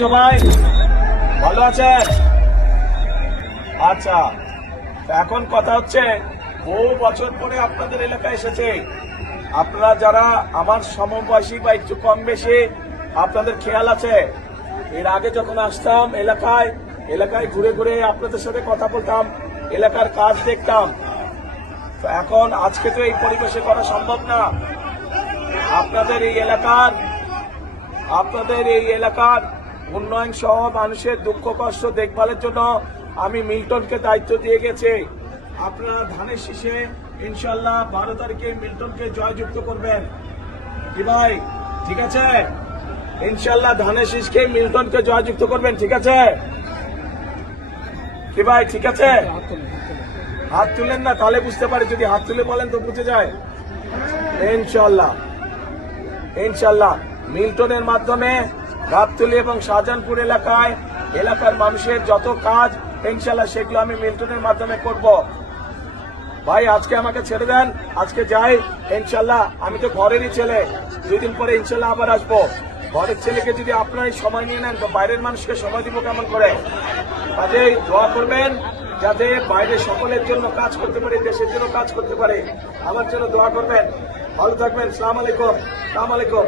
সবাই, ভালো আছেন? আচ্ছা এখন কথা হচ্ছে, বহু বছর পরে আপনাদের এলাকায় এসেছে। আপনারা যারা আমার সমবয়সী বা একটু কম বেশি, আপনাদের খেয়াল আছে? এর আগে যখন আসতাম এলাকায় এলাকায় ঘুরে ঘুরে আপনাদের সাথে কথা বলতাম, এলাকার কাজ দেখতাম। এখন আজকে তো এই পরিবেশে করা সম্ভব না। আপনাদের এই এলাকার, আপনাদের এই এলাকার উন্নয়ন সহ মানুষের দুঃখ, কষ্ট, দেখভালের জন্য আমি মিল্টনকে দায়িত্ব দিয়ে গেছি। আপনারা ধানের শীষে ইনশাল্লাহ বারো তারিখে মিল্টনকে জয়যুক্ত করবেন। কি ভাই? ঠিক আছে? ইনশাল্লাহ ধানের শীষকে মিল্টনকে জয়যুক্ত করবেন, ঠিক আছে? কি ভাই, ঠিক আছে? হাত তুলেন না, তাহলে বুঝতে পারি, যদি হাত তুলে বলেন তো বুঝে যায়। ইনশাল্লাহ ইনশাল্লাহ মিল্টনের মাধ্যমে গাবতলি এবং শাহজাহানপুর এলাকায় এলাকার মানুষের যত কাজ ইনশাল্লাহ সেগুলো আমি মিল্টনের মাধ্যমে করব। ভাই, আজকে আমাকে ছেড়ে দেন। আজকে যাই ইনশাল্লাহ আমি তো ঘরেরই ছেলে। দুই দিন পরে ইনশাল্লাহ আবার আসব। ঘরের ছেলেকে যদি আপনারাই সময় নিয়ে নেন, তো বাইরের মানুষকে সময় দিব কেমন করে? কাজেই দোয়া করবেন, যাতে বাইরে সকলের জন্য কাজ করতে পারে, দেশের জন্য কাজ করতে পারে। আমার জন্য দোয়া করবেন। ভালো থাকবেন। সালাম আলাইকুম। সালাম আলাইকুম।